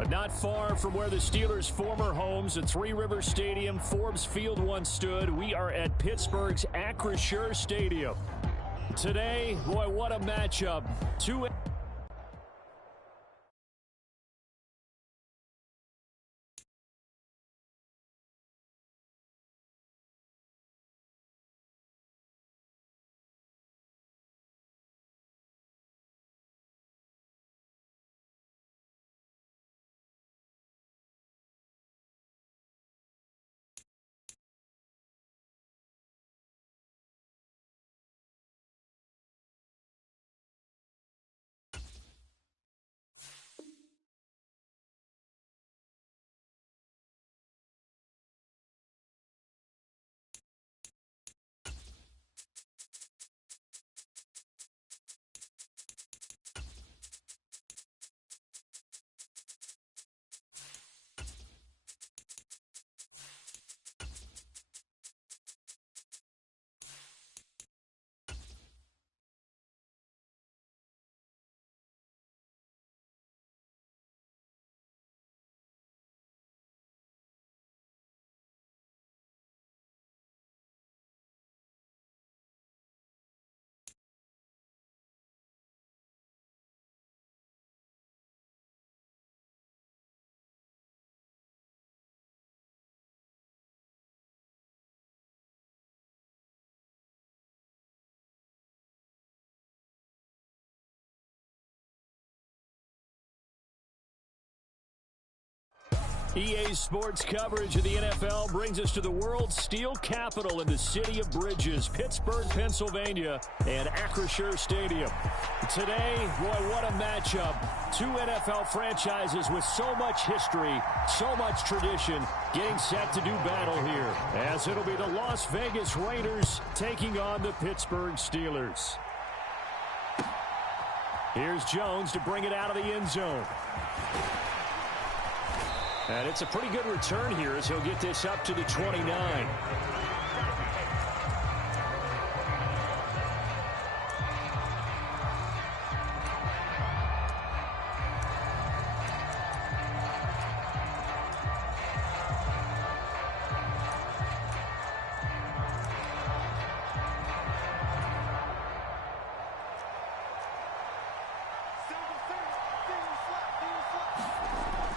But not far from where the Steelers' former homes at Three Rivers Stadium, Forbes Field once stood, we are at Pittsburgh's Acrisure Stadium. Today, boy, what a matchup. EA Sports coverage of the NFL brings us to the world's steel capital in the city of bridges, Pittsburgh, Pennsylvania, and Acrisure Stadium. Today, boy, what a matchup. Two NFL franchises with so much history, so much tradition, getting set to do battle here, as it'll be the Las Vegas Raiders taking on the Pittsburgh Steelers. Here's Jones to bring it out of the end zone. And it's a pretty good return here as he'll get this up to the 29.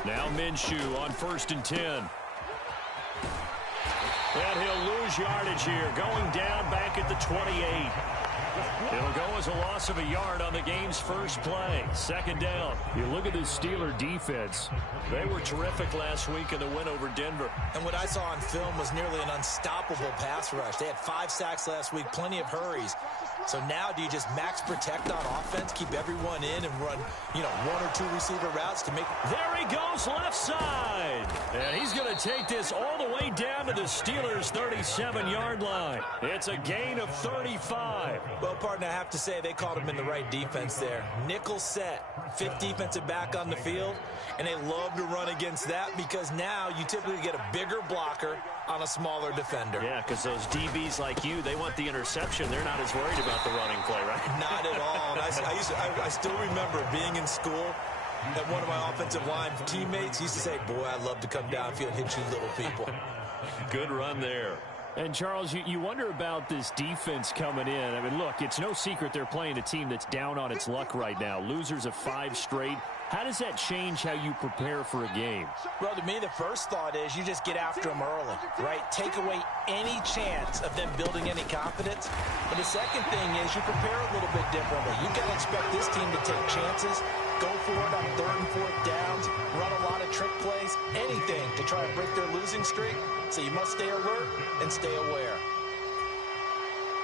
Now Minshew on 1st and 10. And he'll lose yardage here, going down back at the 28. It'll go as a loss of a yard on the game's first play. 2nd down. You look at this Steeler defense. They were terrific last week in the win over Denver. And what I saw on film was nearly an unstoppable pass rush. They had 5 sacks last week, plenty of hurries. So now do you just max protect on offense, keep everyone in, and run, 1 or 2 receiver routes to make... There he goes, left side. And he's going to take this all the way down to the Steelers' 37-yard line. It's a gain of 35. Well, partner, I have to say they called him in the right defense there. Nickel set, 5th defensive back on the field, and they love to run against that because now you typically get a bigger blocker on a smaller defender. Yeah, because those DBs like you, they want the interception. They're not as worried about the running play, right? Not at all. And I still remember being in school, and one of my offensive line teammates used to say, boy, I'd love to come downfield and hit you little people. Good run there. And, Charles, you wonder about this defense coming in. I mean, look, it's no secret they're playing a team that's down on its luck right now. Losers of 5 straight. How does that change how you prepare for a game? Well, to me, the first thought is you just get after them early, right? Take away any chance of them building any confidence. But the second thing is you prepare a little bit differently. You've got to expect this team to take chances, go for it on 3rd and 4th downs, run a lot of trick plays, anything to try and break their losing streak. So you must stay alert and stay aware.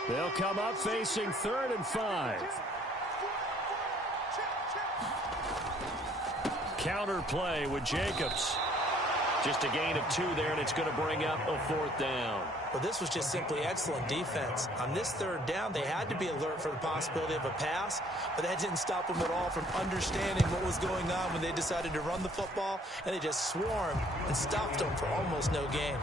They'll come up facing 3rd and 5. Counter play with Jacobs. Just a gain of 2 there, and it's going to bring up a 4th down. Well, this was just simply excellent defense. On this 3rd down, they had to be alert for the possibility of a pass, but that didn't stop them at all from understanding what was going on when they decided to run the football, and they just swarmed and stopped them for almost no gain.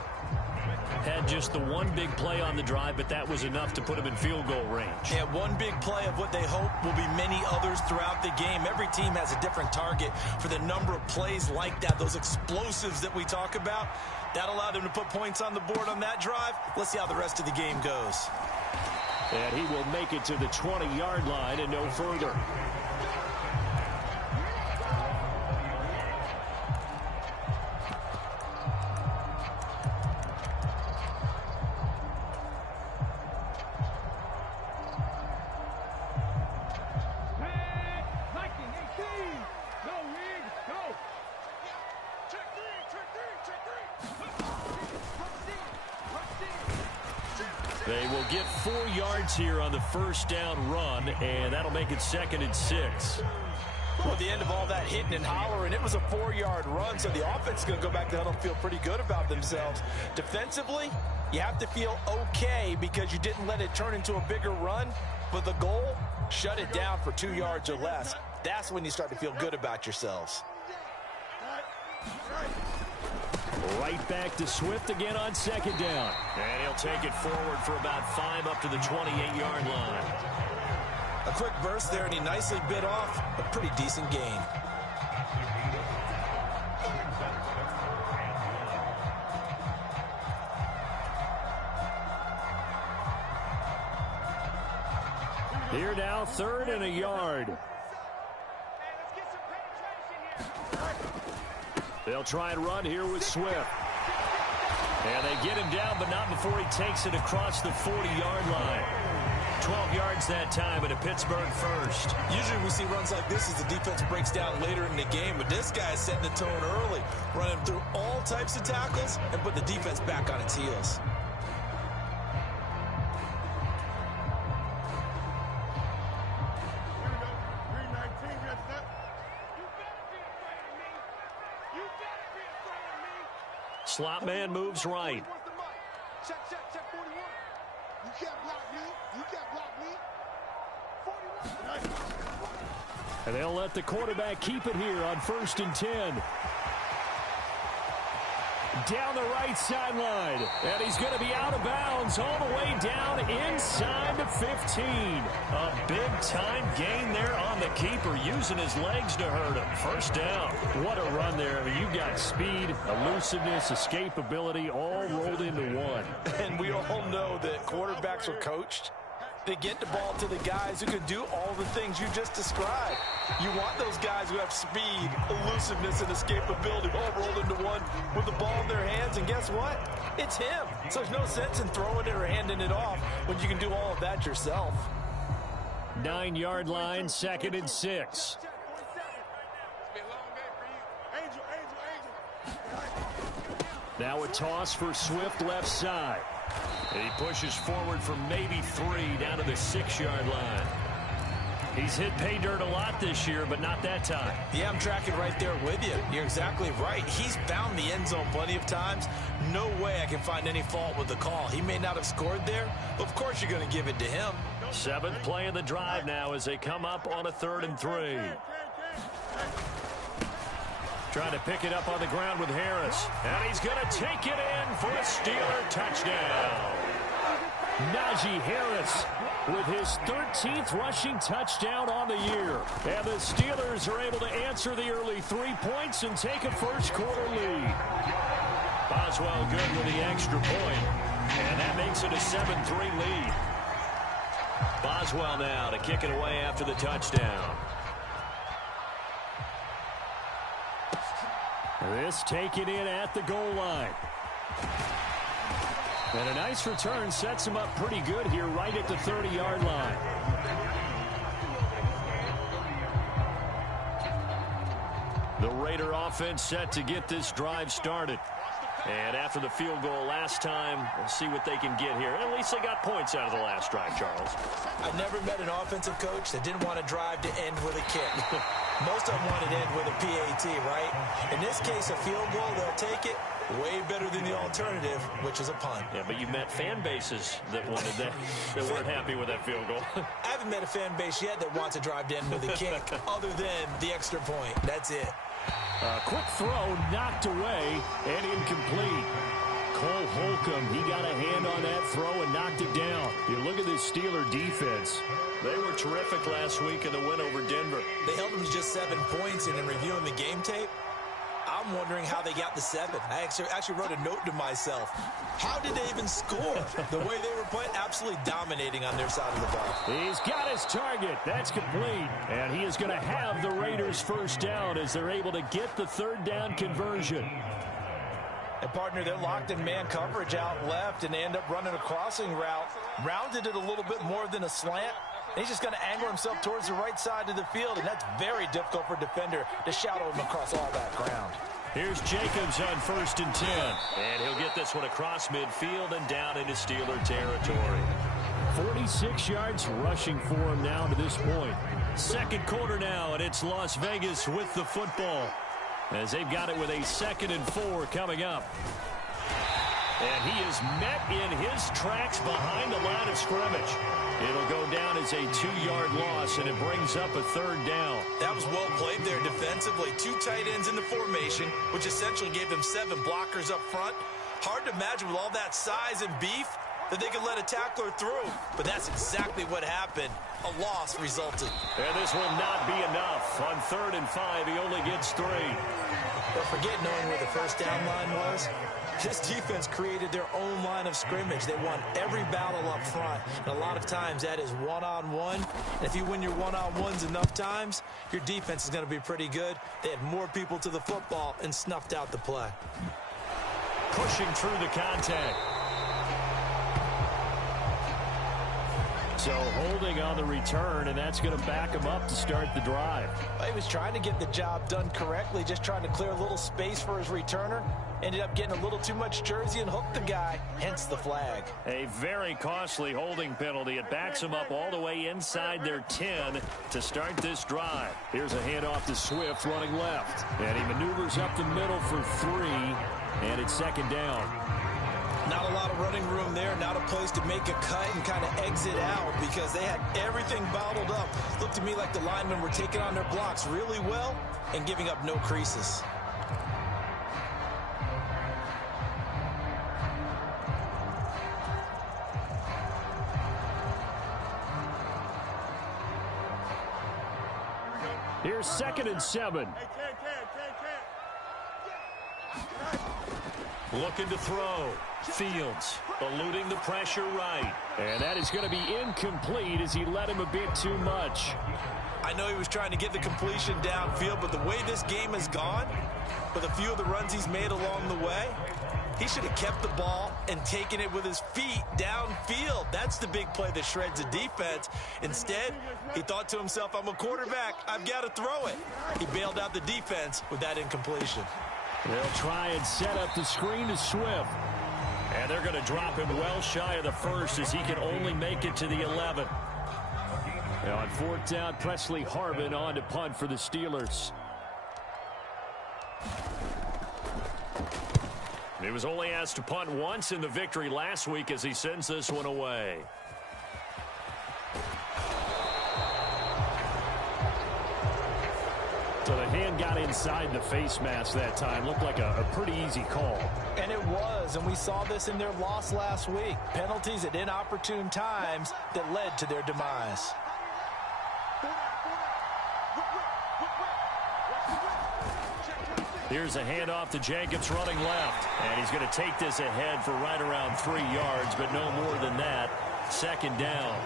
Had just the one big play on the drive, but that was enough to put him in field goal range. Yeah, one big play of what they hope will be many others throughout the game. Every team has a different target for the number of plays like that, those explosives that we talk about. That allowed them to put points on the board on that drive. Let's see how the rest of the game goes. And he will make it to the 20-yard line and no further. They will get 4 yards here on the first down run, and that'll make it 2nd and 6. Well, at the end of all that hitting and hollering, it was a 4-yard run, so the offense is going to go back to huddle and feel pretty good about themselves. Defensively, you have to feel okay because you didn't let it turn into a bigger run, but the goal, shut it down for 2 yards or less. That's when you start to feel good about yourselves. Right back to Swift again on 2nd down. And he'll take it forward for about 5 up to the 28-yard line. A quick burst there, and he nicely bit off a pretty decent gain. Here now, 3rd and a yard. They'll try and run here with Swift. And they get him down, but not before he takes it across the 40-yard line. 12 yards that time, and a Pittsburgh first. Usually we see runs like this as the defense breaks down later in the game, but this guy is setting the tone early, running through all types of tackles and put the defense back on its heels. Slot man moves right. Check 41. You can't block me. You can't block me. 41. And they'll let the quarterback keep it here on 1st and 10. Down the right sideline. And he's going to be out of bounds all the way down inside the 15. A big-time gain there on the keeper, using his legs to hurt him. First down. What a run there. I mean, you've got speed, elusiveness, escapability, all rolled into one. And we all know that quarterbacks are coached. They get the ball to the guys who can do all the things you just described. You want those guys who have speed, elusiveness, and escapability all rolled into one with the ball in their hands. And guess what? It's him. So there's no sense in throwing it or handing it off when you can do all of that yourself. 9-yard line, 2nd and 6. Now a toss for Swift left side. And he pushes forward for maybe 3 down to the 6-yard line. He's hit pay dirt a lot this year, but not that time. Yeah, I'm tracking right there with you. You're exactly right. He's found the end zone plenty of times. No way I can find any fault with the call. He may not have scored there, but of course you're going to give it to him. 7th play of the drive now as they come up on a 3rd and 3. Trying to pick it up on the ground with Harris. And he's going to take it in for a Steeler touchdown. Najee Harris with his 13th rushing touchdown on the year. And the Steelers are able to answer the early 3 points and take a first-quarter lead. Boswell good with the extra point. And that makes it a 7-3 lead. Boswell now to kick it away after the touchdown. This taken in at the goal line. And a nice return sets him up pretty good here right at the 30-yard line. The Raider offense set to get this drive started. And after the field goal last time, we'll see what they can get here. At least they got points out of the last drive, Charles. I've never met an offensive coach that didn't want to drive to end with a kick. Most of them want to end with a PAT, right? In this case, a field goal, they'll take it. Way better than the alternative, which is a punt. Yeah, but you met fan bases that wanted that weren't happy with that field goal. I haven't met a fan base yet that wants to drive to end with a kick other than the extra point. That's it. Quick throw knocked away and incomplete. Cole Holcomb, he got a hand on that throw and knocked it down. You look at this Steeler defense. They were terrific last week in the win over Denver. They held them to just 7 points, and in reviewing the game tape, I'm wondering how they got the 7. I actually wrote a note to myself. How did they even score? The way they were playing, absolutely dominating on their side of the ball. He's got his target. That's complete. And he is going to have the Raiders first down as they're able to get the 3rd down conversion. And, partner, they're locked in man coverage out left, and they end up running a crossing route. Rounded it a little bit more than a slant. And he's just going to angle himself towards the right side of the field, and that's very difficult for a defender to shadow him across all that ground. Here's Jacobs on 1st and 10. And he'll get this one across midfield and down into Steeler territory. 46 yards rushing for him now to this point. 2nd quarter now, and it's Las Vegas with the football, as they've got it with a 2nd and 4 coming up. And he is met in his tracks behind the line of scrimmage. It'll go down as a 2-yard loss, and it brings up a 3rd down. That was well played there defensively. 2 tight ends in the formation, which essentially gave them 7 blockers up front. Hard to imagine with all that size and beef that they could let a tackler through. But that's exactly what happened. A loss resulted. And this will not be enough. On 3rd and 5, he only gets 3. But forget knowing where the first down line was. This defense created their own line of scrimmage. They won every battle up front. And a lot of times that is one-on-one. And if you win your one-on-ones enough times, your defense is going to be pretty good. They had more people to the football and snuffed out the play. Pushing through the contact. So holding on the return, and that's going to back him up to start the drive. He was trying to get the job done correctly, just trying to clear a little space for his returner. Ended up getting a little too much jersey and hooked the guy, hence the flag. A very costly holding penalty. It backs him up all the way inside their 10 to start this drive. Here's a handoff to Swift running left. And he maneuvers up the middle for 3, and it's 2nd down. Not a lot of running room there, not a place to make a cut and kind of exit out because they had everything bottled up. Looked to me like the linemen were taking on their blocks really well and giving up no creases. Here's 2nd and 7. Looking to throw. Fields eluding the pressure right. And that is going to be incomplete as he let him a bit too much. I know he was trying to get the completion downfield, but the way this game has gone, with a few of the runs he's made along the way, he should have kept the ball and taken it with his feet downfield. That's the big play that shreds the defense. Instead, he thought to himself, I'm a quarterback. I've got to throw it. He bailed out the defense with that incompletion. They'll try and set up the screen to Swift. And they're going to drop him well shy of the 1st as he can only make it to the 11. Now on 4th down, Presley Harvin on to punt for the Steelers. He was only asked to punt once in the victory last week as he sends this one away. So the hand got inside the face mask that time. Looked like a pretty easy call. And it was, and we saw this in their loss last week. Penalties at inopportune times that led to their demise. Here's a handoff to Jacobs running left. And he's going to take this ahead for right around 3 yards, but no more than that. 2nd down.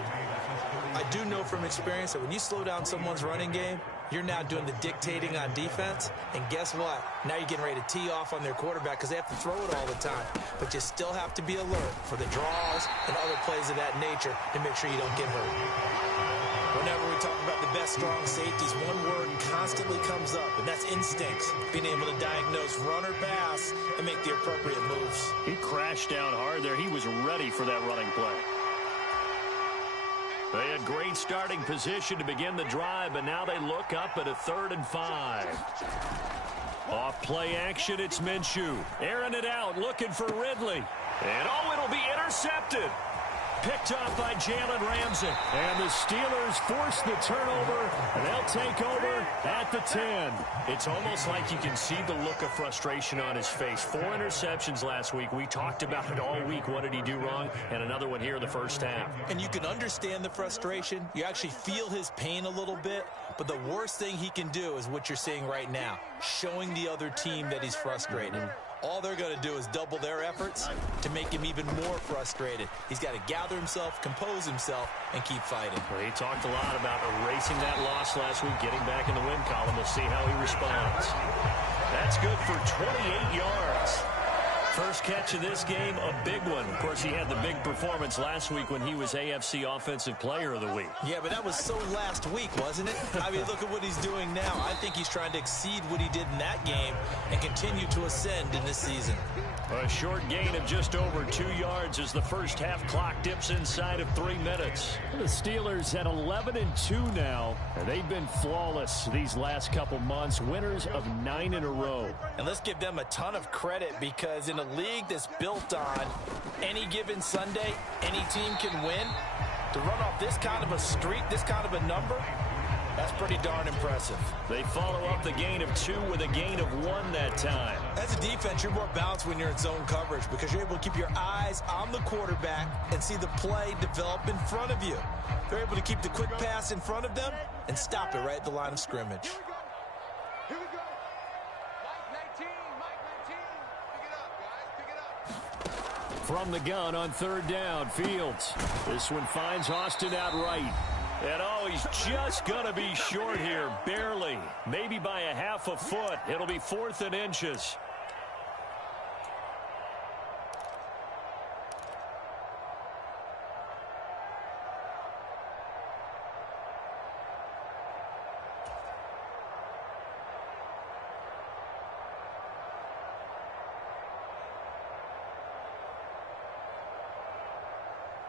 I do know from experience that when you slow down someone's running game, you're now doing the dictating on defense. And guess what? Now you're getting ready to tee off on their quarterback because they have to throw it all the time. But you still have to be alert for the draws and other plays of that nature to make sure you don't get hurt. Whenever we talk about the best strong safeties, one word constantly comes up, and that's instincts. Being able to diagnose run or pass and make the appropriate moves. He crashed down hard there. He was ready for that running play. They had great starting position to begin the drive, but now they look up at a 3rd and 5. Off play action, it's Minshew. Airing it out, looking for Ridley. And it'll be intercepted. Picked off by Jalen Ramsey. And the Steelers force the turnover, and they'll take over at the 10. It's almost like you can see the look of frustration on his face. 4 interceptions last week. We talked about it all week. What did he do wrong? And another one here in the first half. And you can understand the frustration. You actually feel his pain a little bit. But the worst thing he can do is what you're seeing right now, showing the other team that he's frustrated. All they're going to do is double their efforts to make him even more frustrated. He's got to gather himself, compose himself, and keep fighting. Well, he talked a lot about erasing that loss last week, getting back in the win column. We'll see how he responds. That's good for 28 yards. First catch of this game, a big one. Of course, he had the big performance last week when he was AFC Offensive Player of the Week. Yeah, but that was so last week, wasn't it? I mean, look at what he's doing now. I think he's trying to exceed what he did in that game and continue to ascend in this season. A short gain of just over 2 yards as the first half clock dips inside of 3 minutes. The Steelers at 11-2 now, and they've been flawless these last couple months, winners of 9 in a row. And let's give them a ton of credit, because in a league that's built on any given Sunday, any team can win, to run off this kind of a streak, this kind of a number, that's pretty darn impressive. They follow up the gain of 2 with a gain of 1 that time. As a defense, you're more balanced when you're in zone coverage, because you're able to keep your eyes on the quarterback and see the play develop in front of you. They're able to keep the quick pass in front of them and stop it right at the line of scrimmage. Here we go. Mike 19, Mike 19. Pick it up, guys. Pick it up. From the gun on 3rd down, Fields. This one finds Austin outright. And oh, he's just going to be short here, barely. Maybe by a half a foot. It'll be 4th and inches.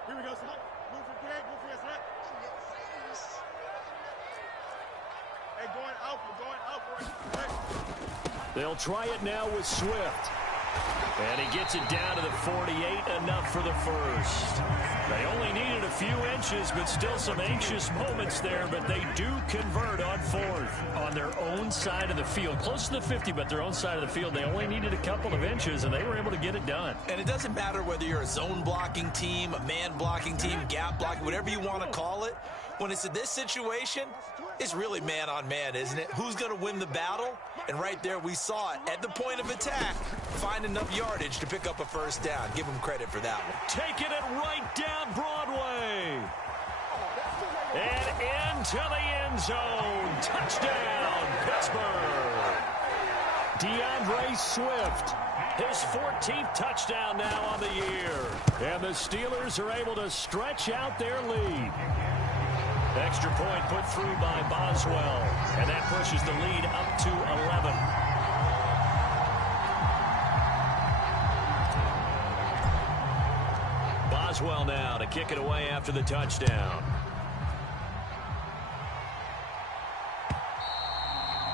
Here we go, son. Move for Greg. Move for your son. Hey, going out. They'll try it now with Swift. And he gets it down to the 48, enough for the first. They only needed a few inches, but still some anxious moments there, but they do convert on 4th on their own side of the field. Close to the 50, but their own side of the field. They only needed a couple of inches, and they were able to get it done. And it doesn't matter whether you're a zone blocking team, a man blocking team, gap blocking, whatever you want to call it. When it's in this situation, it's really man on man, isn't it? Who's going to win the battle? And right there we saw it at the point of attack. Find enough yardage to pick up a first down. Give him credit for that one. Taking it right down Broadway. And into the end zone. Touchdown, Pittsburgh. DeAndre Swift. His 14th touchdown now on the year. And the Steelers are able to stretch out their lead. Extra point put through by Boswell. And that pushes the lead up to 11. Boswell now to kick it away after the touchdown.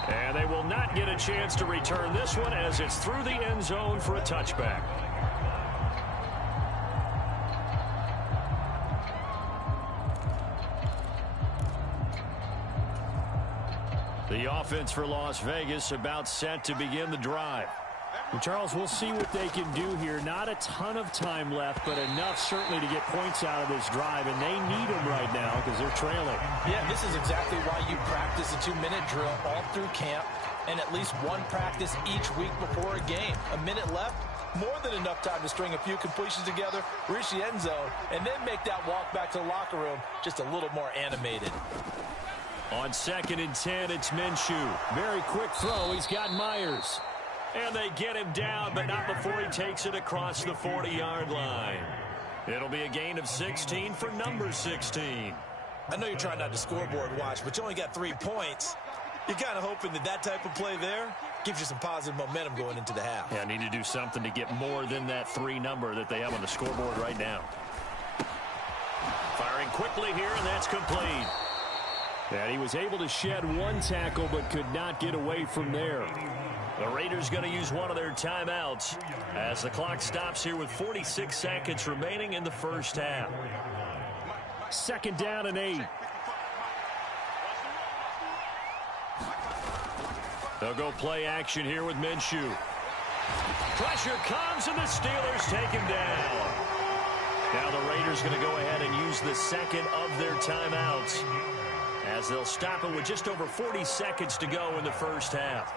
And they will not get a chance to return this one as it's through the end zone for a touchback. The offense for Las Vegas about set to begin the drive. And Charles, we'll see what they can do here. Not a ton of time left, but enough certainly to get points out of this drive, and they need them right now because they're trailing. Yeah, this is exactly why you practice a 2-minute drill all through camp and at least one practice each week before a game. A minute left, more than enough time to string a few completions together, reach the end zone, and then make that walk back to the locker room just a little more animated. On 2nd and 10, it's Minshew. Very quick throw. He's got Myers. And they get him down, but not before he takes it across the 40-yard line. It'll be a gain of 16 for number 16. I know you're trying not to scoreboard watch, but you only got 3 points. You're kind of hoping that that type of play there gives you some positive momentum going into the half. Yeah, need to do something to get more than that 3 number that they have on the scoreboard right now. Firing quickly here, and that's complete. And he was able to shed 1 tackle, but could not get away from there. The Raiders going to use one of their timeouts as the clock stops here with 46 seconds remaining in the first half. 2nd down and 8. They'll go play action here with Minshew. Pressure comes, and the Steelers take him down. Now the Raiders going to go ahead and use the second of their timeouts as they'll stop it with just over 40 seconds to go in the first half.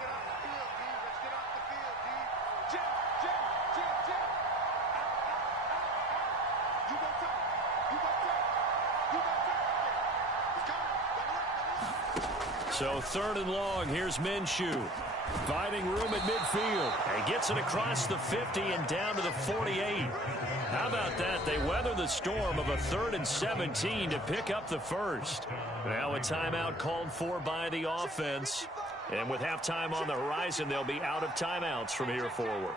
So 3rd and long, here's Minshew. Finding room at midfield. And gets it across the 50 and down to the 48. How about that? They weather the storm of a 3rd and 17 to pick up the first. Now a timeout called for by the offense. And with halftime on the horizon, they'll be out of timeouts from here forward.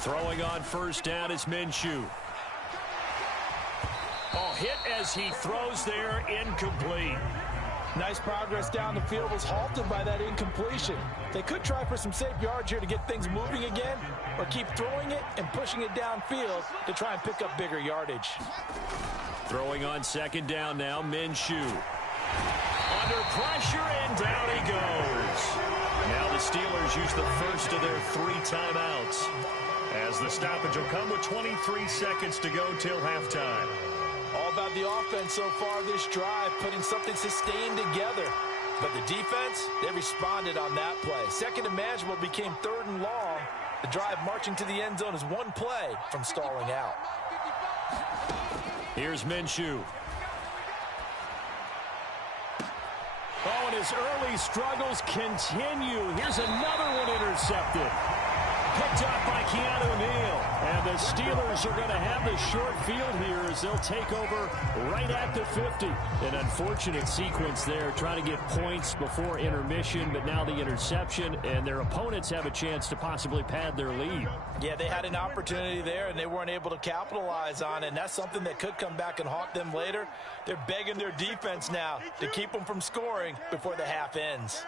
Throwing on 1st down is Minshew. Oh, hit as he throws there, incomplete. Nice progress down the field, was halted by that incompletion. They could try for some safe yards here to get things moving again, or keep throwing it and pushing it downfield to try and pick up bigger yardage. Throwing on 2nd down now, Minshew. Under pressure, and down he goes. Now the Steelers use the first of their 3 timeouts, as the stoppage will come with 23 seconds to go till halftime. All about the offense so far this drive, putting something sustained together. But the defense, they responded on that play. 2nd and manageable became 3rd and long. The drive marching to the end zone is one play from stalling out. Here's Minshew. Oh, and his early struggles continue. Here's another one intercepted. Picked up by Keanu Neal. And the Steelers are going to have the short field here as they'll take over right at the 50. An unfortunate sequence there, trying to get points before intermission, but now the interception, and their opponents have a chance to possibly pad their lead. Yeah, they had an opportunity there, and they weren't able to capitalize on it, and that's something that could come back and haunt them later. They're begging their defense now to keep them from scoring before the half ends.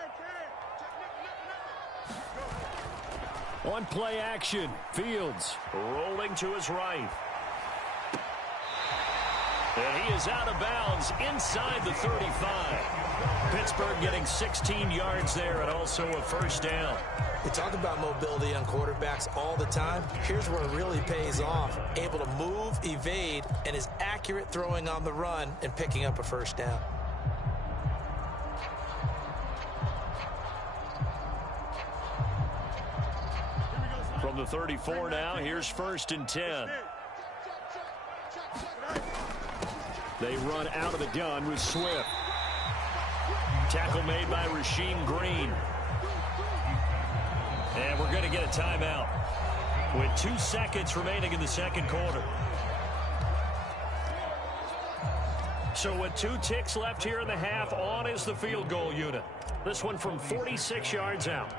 On play action, Fields rolling to his right. And he is out of bounds inside the 35. Pittsburgh getting 16 yards there and also a 1st down. We talk about mobility on quarterbacks all the time. Here's where it really pays off. Able to move, evade, and is accurate throwing on the run and picking up a 1st down. From the 34 now, here's 1st and 10. They run out of the gun with Swift. Tackle made by Rasheem Green. And we're going to get a timeout with 2 seconds remaining in the 2nd quarter. So with 2 ticks left here in the half, on is the field goal unit. This one from 46 yards out.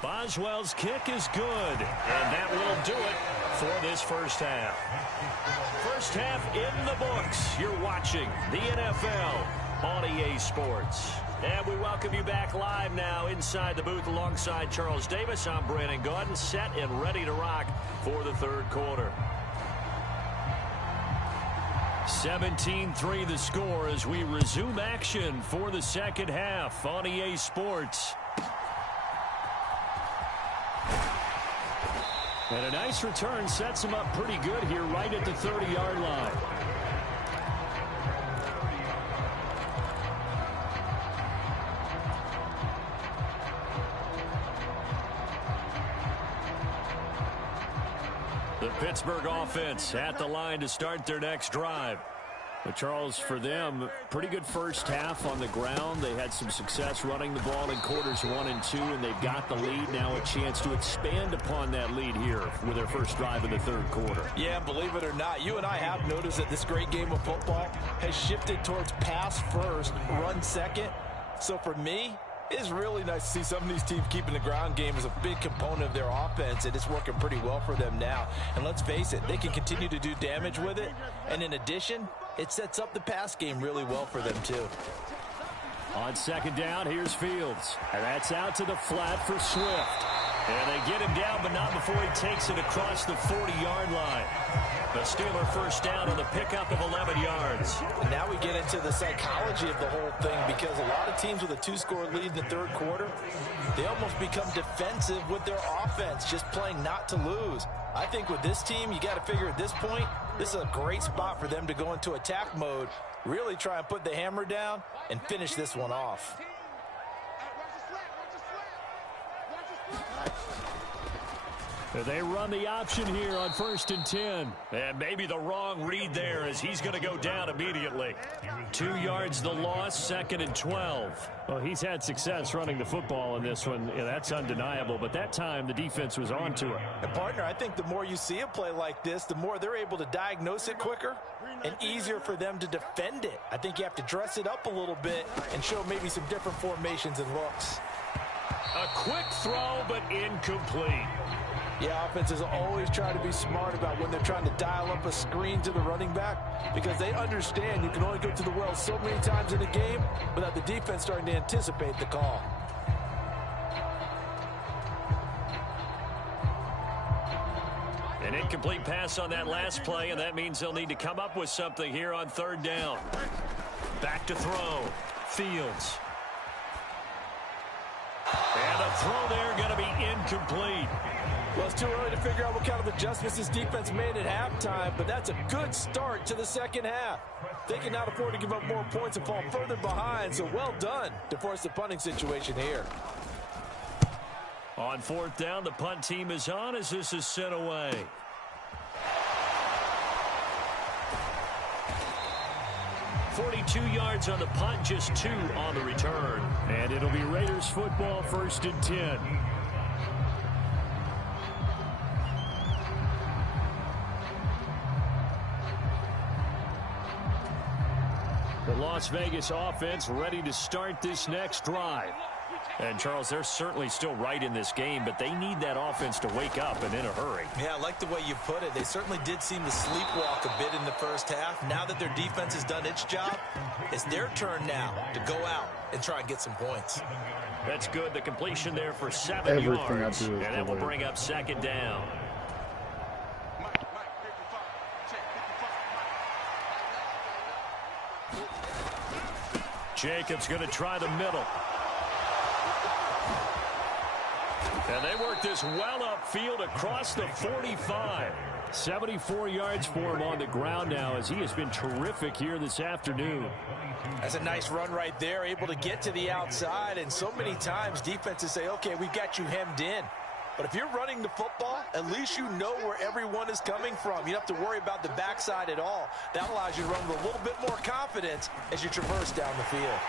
Boswell's kick is good, and that will do it for this first half. First half in the books. You're watching the NFL on EA Sports. And we welcome you back live now inside the booth alongside Charles Davis. I'm Brandon Gaudin, set and ready to rock for the 3rd quarter. 17-3 the score as we resume action for the 2nd half on EA Sports. And a nice return sets him up pretty good here right at the 30-yard line. The Pittsburgh offense at the line to start their next drive. But Charles, for them, pretty good first half on the ground. They had some success running the ball in quarters 1 and 2, and they've got the lead. Now a chance to expand upon that lead here with their first drive in the 3rd quarter. Yeah, believe it or not, you and I have noticed that this great game of football has shifted towards pass first, run second. So for me, it's really nice to see some of these teams keeping the ground game as a big component of their offense, and it's working pretty well for them now. And let's face it, they can continue to do damage with it. And in addition, it sets up the pass game really well for them too. On second down, here's Fields. And that's out to the flat for Swift. And they get him down, but not before he takes it across the 40-yard line. The Steeler first down on the pickup of 11 yards. Now we get into the psychology of the whole thing, because a lot of teams with a two-score lead in the third quarter, they almost become defensive with their offense, just playing not to lose. I think with this team, you got to figure at this point, this is a great spot for them to go into attack mode, really try and put the hammer down and finish this one off. They run the option here on 1st and 10. And maybe the wrong read there, as he's going to go down immediately. 2 yards the loss, 2nd and 12. Well, he's had success running the football in this one. Yeah, that's undeniable. But that time, the defense was on to it. And, partner, I think the more you see a play like this, the more they're able to diagnose it quicker and easier for them to defend it. I think you have to dress it up a little bit and show maybe some different formations and looks. A quick throw, but incomplete. Yeah, offenses always try to be smart about when they're trying to dial up a screen to the running back, because they understand you can only go to the well so many times in a game without the defense starting to anticipate the call. An incomplete pass on that last play, and that means they'll need to come up with something here on 3rd down. Back to throw. Fields. And a throw there going to be incomplete. Well, it's too early to figure out what kind of adjustments this defense made at halftime, but that's a good start to the second half. They can now afford to give up more points and fall further behind, so well done to force the punting situation here. On 4th down, the punt team is on as this is sent away. .42 yards on the punt, just 2 on the return. And it'll be Raiders football, 1st and 10. The Las Vegas offense ready to start this next drive. And, Charles, they're certainly still right in this game, but they need that offense to wake up and in a hurry. Yeah, I like the way you put it. They certainly did seem to sleepwalk a bit in the first half. Now that their defense has done its job, it's their turn now to go out and try and get some points. That's good. The completion there for 7 yards. And that will bring up 2nd down. Jacobs going to try the middle. And they work this well upfield across the 45. 74 yards for him on the ground now, as he has been terrific here this afternoon. That's a nice run right there, able to get to the outside. And so many times defenses say, okay, we've got you hemmed in. But if you're running the football, at least you know where everyone is coming from. You don't have to worry about the backside at all. That allows you to run with a little bit more confidence as you traverse down the field.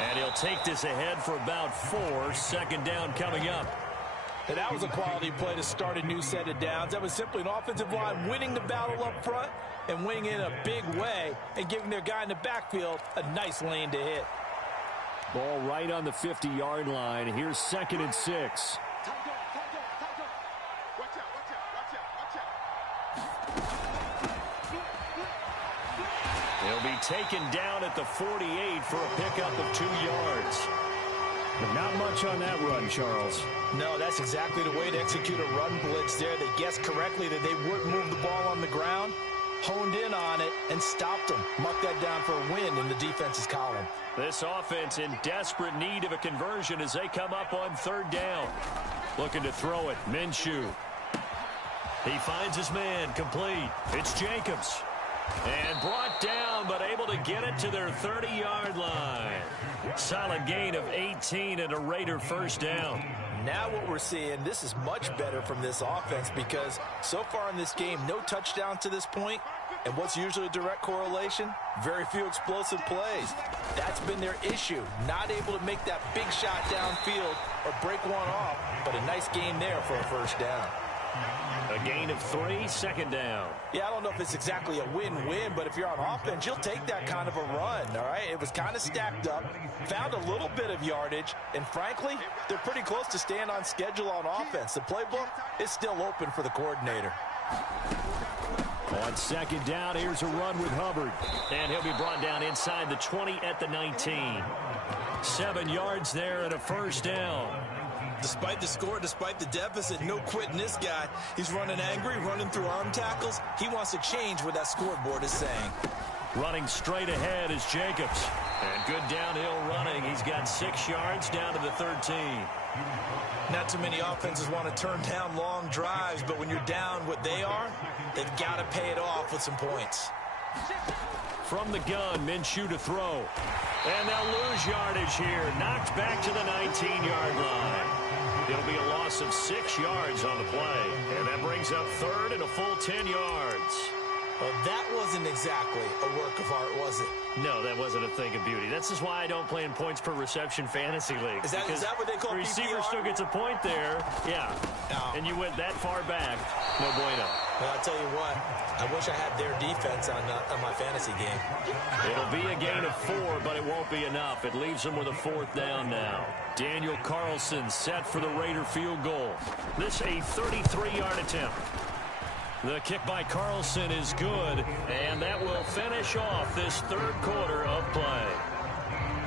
And he'll take this ahead for about 4. 2nd down coming up. And that was a quality play to start a new set of downs. That was simply an offensive line winning the battle up front and winning in a big way and giving their guy in the backfield a nice lane to hit. Ball right on the 50-yard line. Here's 2nd and 6. He'll be taken down at the 48 for a pickup of 2 yards. But not much on that run, Charles. No, that's exactly the way to execute a run blitz there. They guessed correctly that they would move the ball on the ground, honed in on it, and stopped them. Mark that down for a win in the defense's column. This offense in desperate need of a conversion as they come up on 3rd down. Looking to throw it. Minshew. He finds his man, complete. It's Jacobs. And brought down, but able to get it to their 30-yard line. Solid gain of 18 and a Raider first down. Now what we're seeing, this is much better from this offense, because so far in this game, no touchdown to this point. And what's usually a direct correlation? Very few explosive plays. That's been their issue. Not able to make that big shot downfield or break one off, but a nice gain there for a first down. A gain of 3, 2nd down. Yeah, I don't know if it's exactly a win-win, but if you're on offense, you'll take that kind of a run, all right? It was kind of stacked up, found a little bit of yardage, and frankly, they're pretty close to staying on schedule on offense. The playbook is still open for the coordinator. On second down, here's a run with Hubbard. And he'll be brought down inside the 20 at the 19. 7 yards there and a first down. Despite the score, despite the deficit, no quitting this guy. He's running angry, running through arm tackles. He wants to change what that scoreboard is saying. Running straight ahead is Jacobs. And good downhill running. He's got 6 yards down to the 13. Not too many offenses want to turn down long drives, but when you're down what they are, they've got to pay it off with some points. From the gun, Minshew to throw. And they'll lose yardage here. Knocked back to the 19-yard line. It'll be a loss of 6 yards on the play. And that brings up third and a full 10 yards. Well, that wasn't exactly a work of art, was it? No, that wasn't a thing of beauty. This is why I don't play in points per reception fantasy leagues. Is that what they call the receiver PPR? still gets a point there. Yeah. No. And you went that far back. No bueno. Well, I'll tell you what. I wish I had their defense on my fantasy game. It'll be a gain of 4, but it won't be enough. It leaves them with a 4th down now. Daniel Carlson set for the Raider field goal. This a 33-yard attempt. The kick by Carlson is good, and that will finish off this third quarter of play.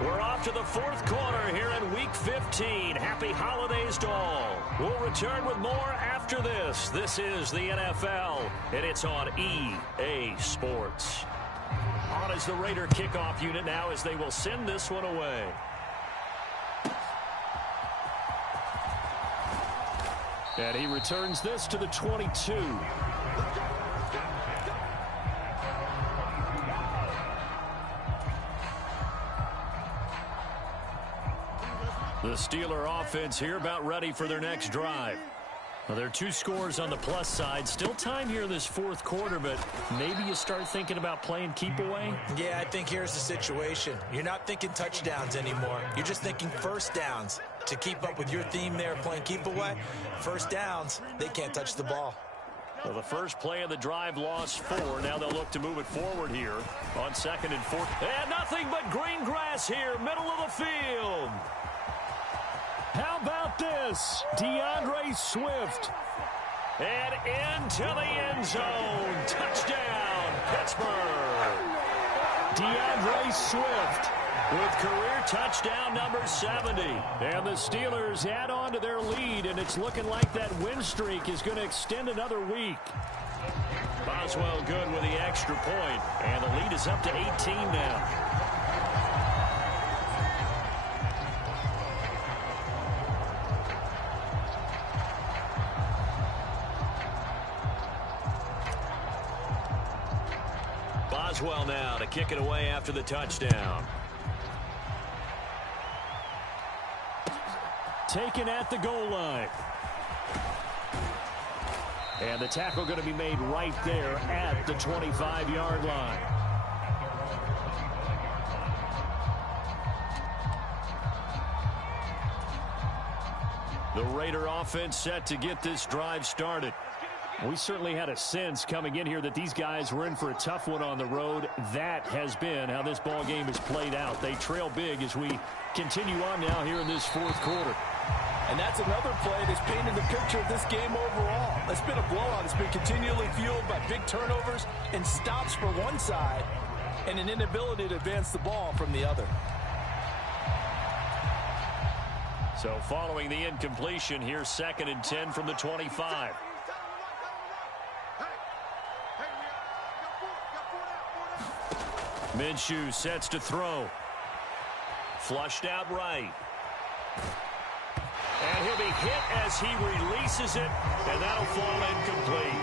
We're off to the fourth quarter here in Week 15. Happy holidays to all. We'll return with more after this. This is the NFL, and it's on EA Sports. On is the Raider kickoff unit now as they will send this one away. And he returns this to the 22. The Steeler offense here about ready for their next drive. Well, there are 2 scores on the plus side. Still time here in this fourth quarter, but maybe you start thinking about playing keep away? Yeah, I think here's the situation. You're not thinking touchdowns anymore. You're just thinking first downs. To keep up with your theme there, playing keep away, first downs, they can't touch the ball. Well, the first play of the drive lost 4. Now they'll look to move it forward here on 2nd and 4. And nothing but green grass here, middle of the field. How about this? DeAndre Swift. And into the end zone. Touchdown, Pittsburgh. DeAndre Swift with career touchdown number 70. And the Steelers add on to their lead, and it's looking like that win streak is going to extend another week. Boswell good with the extra point, and the lead is up to 18 now. Boswell now to kick it away after the touchdown. Taken at the goal line. And the tackle going to be made right there at the 25-yard line. The Raider offense set to get this drive started. We certainly had a sense coming in here that these guys were in for a tough one on the road. That has been how this ball game has played out. They trail big as we continue on now here in this fourth quarter. And that's another play that's painted the picture of this game overall. It's been a blowout. It's been continually fueled by big turnovers and stops for one side and an inability to advance the ball from the other. So following the incompletion, here's 2nd and 10 from the 25. Minshew sets to throw. Flushed out right. And he'll be hit as he releases it, and that'll fall incomplete.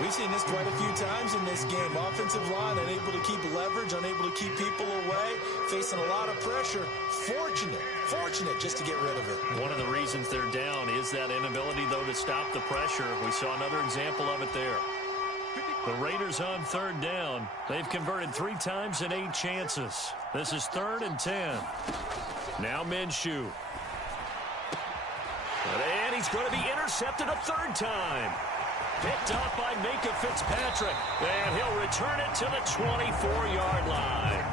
We've seen this quite a few times in this game. Offensive line unable to keep leverage, unable to keep people away, facing a lot of pressure. Fortunate just to get rid of it. One of the reasons they're down is that inability, though, to stop the pressure. We saw another example of it there. The Raiders on 3rd down. They've converted 3 times in 8 chances. This is 3rd and 10. Now Minshew. And he's going to be intercepted a 3rd time. Picked up by Minkah Fitzpatrick. And he'll return it to the 24-yard line.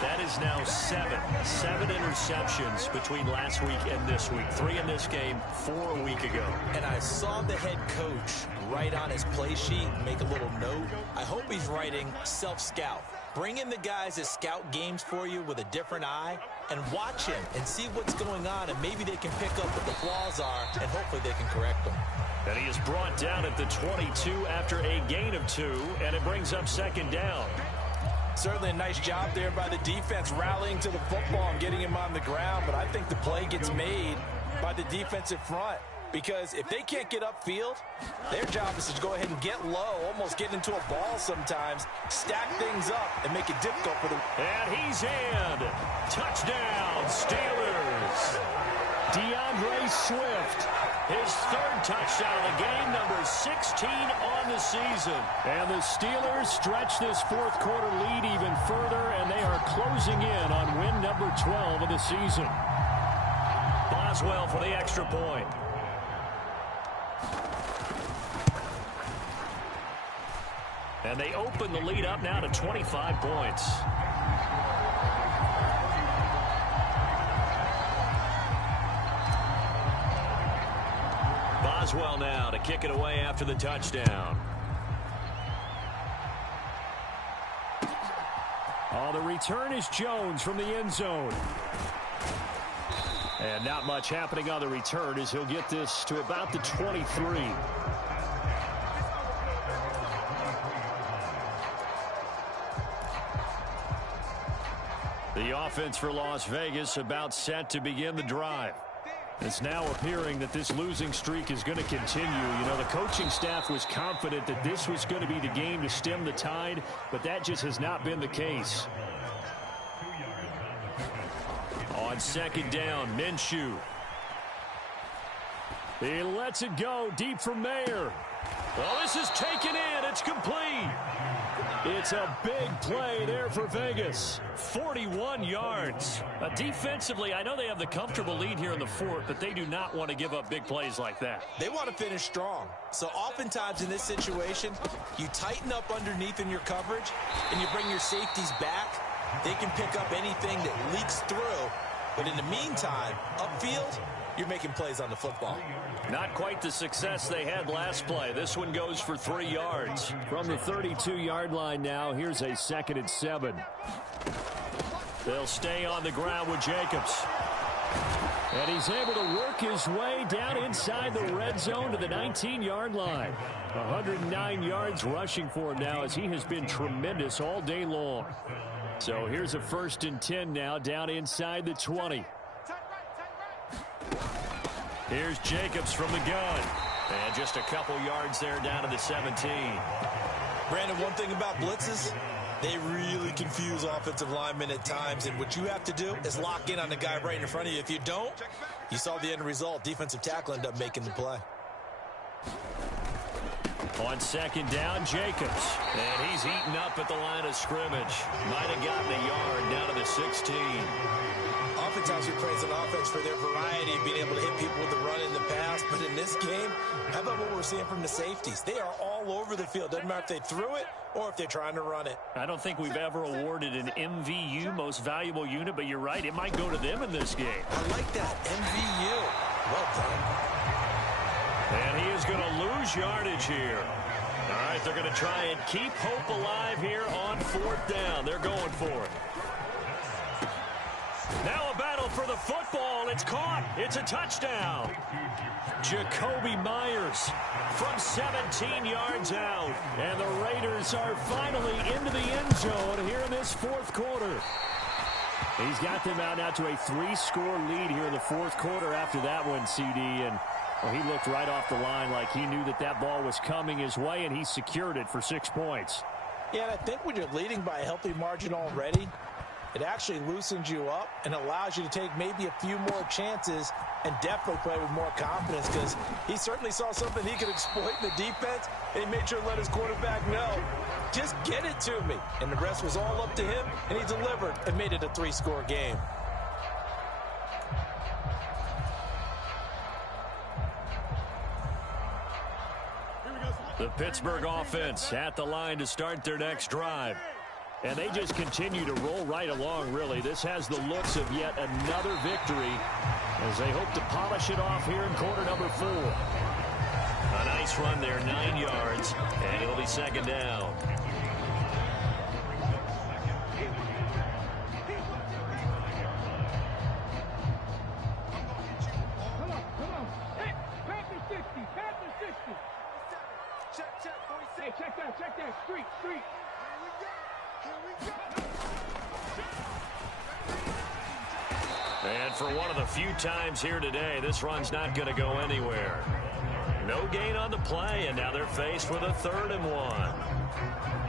That is now 7 interceptions between last week and this week. 3 in this game, 4 a week ago. And I saw the head coach write on his play sheet and make a little note, I hope he's writing self-scout. Bring in the guys that scout games for you with a different eye and watch him and see what's going on, and maybe they can pick up what the flaws are, and hopefully they can correct them. And he is brought down at the 22 after a gain of 2, and it brings up second down. Certainly a nice job there by the defense rallying to the football and getting him on the ground, but I think the play gets made by the defensive front. Because if they can't get upfield, their job is to go ahead and get low, almost get into a ball sometimes, stack things up, and make it difficult for them. And he's in. Touchdown, Steelers. DeAndre Swift, his 3rd touchdown of the game, number 16 on the season. And the Steelers stretch this 4th quarter lead even further, and they are closing in on win number 12 of the season. Boswell for the extra point. And they open the lead up now to 25 points. Boswell now to kick it away after the touchdown. Oh, the return is Jones from the end zone. And not much happening on the return as he'll get this to about the 23. The offense for Las Vegas about set to begin the drive. It's now appearing that this losing streak is going to continue. You know, the coaching staff was confident that this was going to be the game to stem the tide, but that just has not been the case. On second down, Minshew. He lets it go deep for Mayer. Well, this is taken in. It's complete. It's a big play there for Vegas. 41 yards. Defensively, I know they have the comfortable lead here in the 4th, but they do not want to give up big plays like that. They want to finish strong. So oftentimes in this situation, you tighten up underneath in your coverage, and you bring your safeties back. They can pick up anything that leaks through. But in the meantime, upfield, you're making plays on the football. Not quite the success they had last play. This one goes for 3 yards. From the 32-yard line now, here's a 2nd and 7. They'll stay on the ground with Jacobs. And he's able to work his way down inside the red zone to the 19-yard line. 109 yards rushing for him now as he has been tremendous all day long. So here's a 1st and 10 now down inside the 20. Here's Jacobs from the gun. And just a couple yards there down to the 17. Brandon, one thing about blitzes, they really confuse offensive linemen at times. And what you have to do is lock in on the guy right in front of you. If you don't, you saw the end result. Defensive tackle ended up making the play. On second down, Jacobs. And he's eaten up at the line of scrimmage. Might have gotten a yard down to the 16. Oftentimes we praise an offense for their variety of being able to hit people with the run in the pass. But in this game, how about what we're seeing from the safeties? They are all over the field. Doesn't matter if they threw it or if they're trying to run it. I don't think we've ever awarded an MVU, most valuable unit, but you're right. It might go to them in this game. I like that. MVU. Well done. And he is going to lose yardage here. All right, they're going to try and keep hope alive here on 4th down. They're going for it. Now a battle for the football. It's caught. It's a touchdown. Jacoby Myers from 17 yards out. And the Raiders are finally into the end zone here in this 4th quarter. He's got them out now to a 3-score lead here in the 4th quarter after that one, CD. And well, he looked right off the line like he knew that that ball was coming his way, and he secured it for 6 points. Yeah, and I think when you're leading by a healthy margin already, it actually loosens you up and allows you to take maybe a few more chances and definitely play with more confidence, because he certainly saw something he could exploit in the defense, and he made sure to let his quarterback know, just get it to me. And the rest was all up to him, and he delivered and made it a 3-score game. The Pittsburgh offense at the line to start their next drive. And they just continue to roll right along, really. This has the looks of yet another victory as they hope to polish it off here in quarter number 4. A nice run there, 9 yards, and it'll be second down. Check that. Street. Here we go. And for one of the few times here today, this run's not going to go anywhere. No gain on the play, and now they're faced with a 3rd and 1.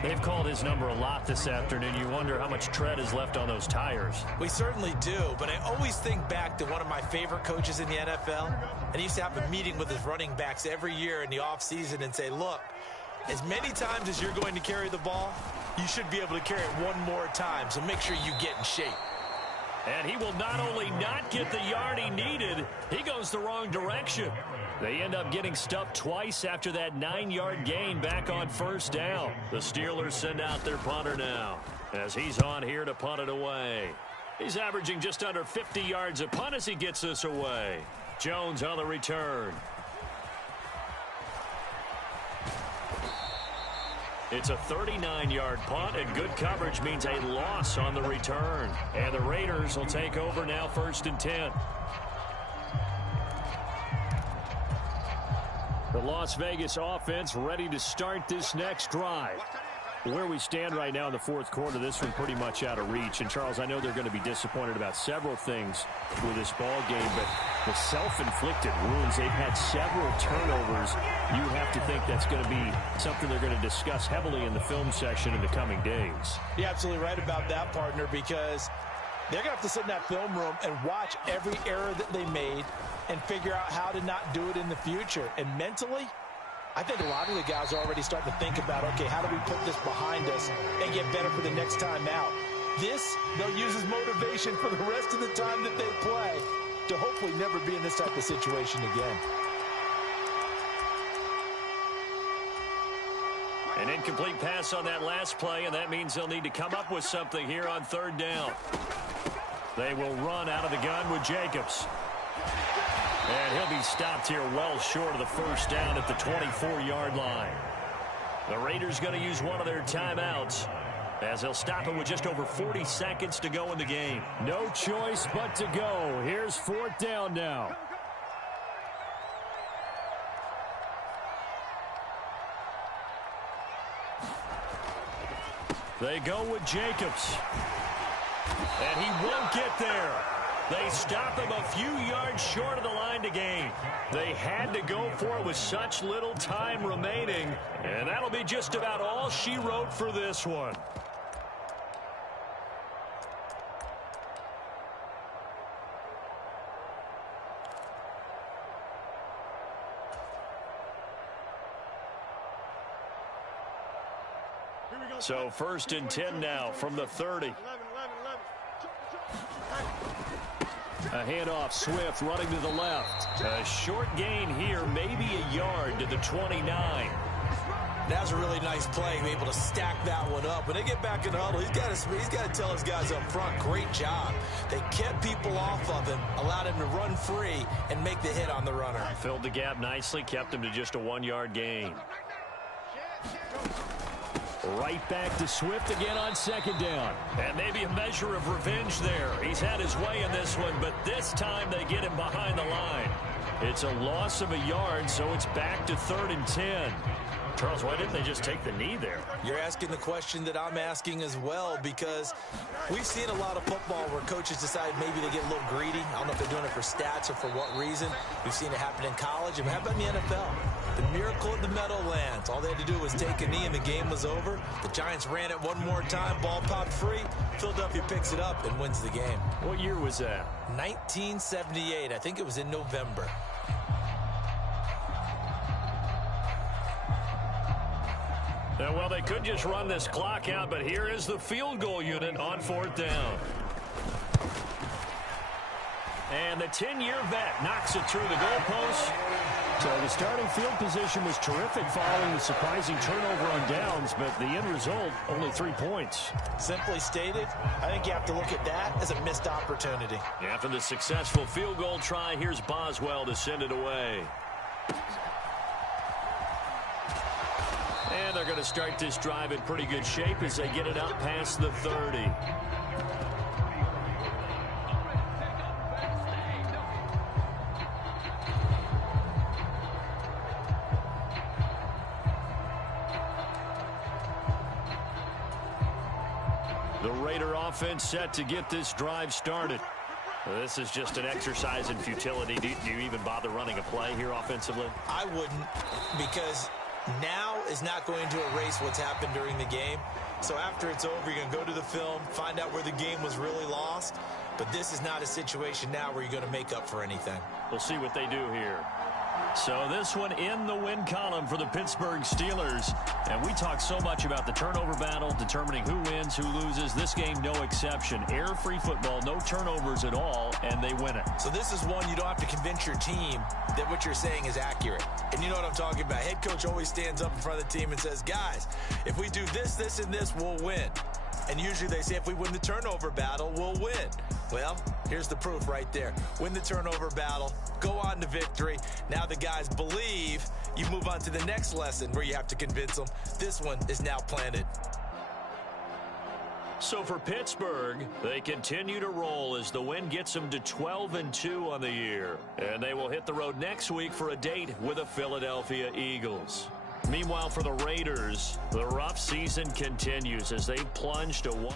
They've called his number a lot this afternoon. You wonder how much tread is left on those tires. We certainly do, but I always think back to one of my favorite coaches in the NFL, and he used to have a meeting with his running backs every year in the offseason and say, look, as many times as you're going to carry the ball, you should be able to carry it one more time, so make sure you get in shape. And he will not only not get the yard he needed, he goes the wrong direction. They end up getting stuffed twice after that 9-yard gain back on 1st down. The Steelers send out their punter now as he's on here to punt it away. He's averaging just under 50 yards a punt as he gets this away. Jones on the return. It's a 39-yard punt, and good coverage means a loss on the return. And the Raiders will take over now, 1st and 10. The Las Vegas offense ready to start this next drive. Where we stand right now in the 4th quarter, this one pretty much out of reach. And, Charles, I know they're going to be disappointed about several things with this ball game, but the self-inflicted wounds, they've had several turnovers. You have to think that's going to be something they're going to discuss heavily in the film section in the coming days. You're absolutely right about that, partner, because they're going to have to sit in that film room and watch every error that they made and figure out how to not do it in the future. And mentally, I think a lot of the guys are already starting to think about, okay, how do we put this behind us and get better for the next time out? This, they'll use as motivation for the rest of the time that they play to hopefully never be in this type of situation again. An incomplete pass on that last play, and that means they'll need to come up with something here on 3rd down. They will run out of the gun with Jacobs. And he'll be stopped here well short of the 1st down at the 24-yard line. The Raiders going to use one of their timeouts as they'll stop it with just over 40 seconds to go in the game. No choice but to go. Here's 4th down now. They go with Jacobs. And he won't get there. They stop him a few yards short of the line to gain. They had to go for it with such little time remaining. And that'll be just about all she wrote for this one. So 1st and 10 now from the 30. A handoff, Swift running to the left. A short gain here, maybe a yard to the 29. That was a really nice play, able to stack that one up. When they get back in the huddle, he's got to tell his guys up front, great job. They kept people off of him, allowed him to run free and make the hit on the runner. Filled the gap nicely, kept him to just a 1-yard gain. Right back to Swift again on 2nd down. And maybe a measure of revenge there. He's had his way in this one, but this time they get him behind the line. It's a loss of a yard, so it's back to 3rd and 10. Charles, why didn't they just take the knee there? You're asking the question that I'm asking as well, because we've seen a lot of football where coaches decide maybe they get a little greedy. I don't know if they're doing it for stats or for what reason. We've seen it happen in college. And how about in the NFL? The miracle of the Meadowlands. All they had to do was take a knee and the game was over. The Giants ran it one more time. Ball popped free. Philadelphia picks it up and wins the game. What year was that? 1978. I think it was in November. Well, they could just run this clock out, but here is the field goal unit on 4th down. And the 10-year vet knocks it through the goalpost. So the starting field position was terrific following the surprising turnover on downs, but the end result, only 3 points. Simply stated, I think you have to look at that as a missed opportunity. After the successful field goal try, here's Boswell to send it away. And they're going to start this drive in pretty good shape as they get it out past the 30. The Raider offense set to get this drive started. This is just an exercise in futility. Do you even bother running a play here offensively? I wouldn't, because now is not going to erase what's happened during the game. So after it's over, you're going to go to the film, find out where the game was really lost. But this is not a situation now where you're going to make up for anything. We'll see what they do here. So this one in the win column for the Pittsburgh Steelers. And we talk so much about the turnover battle, determining who wins, who loses. This game, no exception. Error-free football, no turnovers at all, and they win it. So this is one you don't have to convince your team that what you're saying is accurate. And you know what I'm talking about. Head coach always stands up in front of the team and says, guys, if we do this, this, and this, we'll win. And usually they say if we win the turnover battle, we'll win. Well, here's the proof right there. Win the turnover battle, go on to victory. Now the guys believe. You move on to the next lesson where you have to convince them. This one is now planted. So for Pittsburgh, they continue to roll as the win gets them to 12-2 on the year. And they will hit the road next week for a date with the Philadelphia Eagles. Meanwhile, for the Raiders, the rough season continues as they plunge to 1.